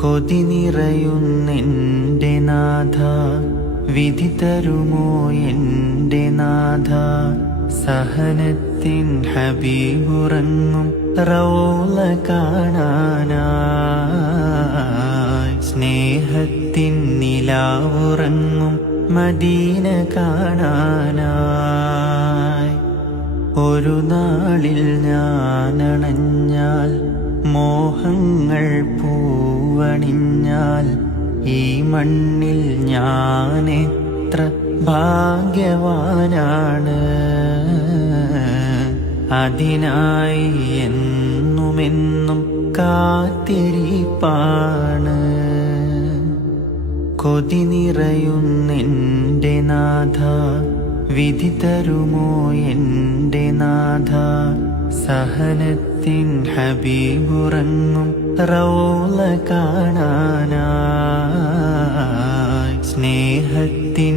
കൊതി നിറയുന്നെൻ്റെ നാഥ, വിധി തരുമോ എൻ്റെ നാഥ. സഹനത്തിൻ ഹബീബുറങ്ങും റൗള കാണാനായി, സ്നേഹത്തിൻ നിലാവുറങ്ങും മദീന കാണാനായി. ഒരു നാളിൽ ഞാനണഞ്ഞാൽ, മോഹങ്ങൾ പൂവണിഞ്ഞാൽ, ഈ മണ്ണിൽ ഞാനെത്ര ഭാഗ്യവാനാണ്. അതിനായി എന്നുമെന്നും കാത്തിരിപ്പാണ്. കൊതി നിറയുന്നെൻ്റെ നാഥ, വിധി തരുമോ എൻ്റെ നാഥ. സഹനത്തിൻ ഹബീബുറങ്ങും റൗള കാണാനായി, സ്നേഹത്തിൻ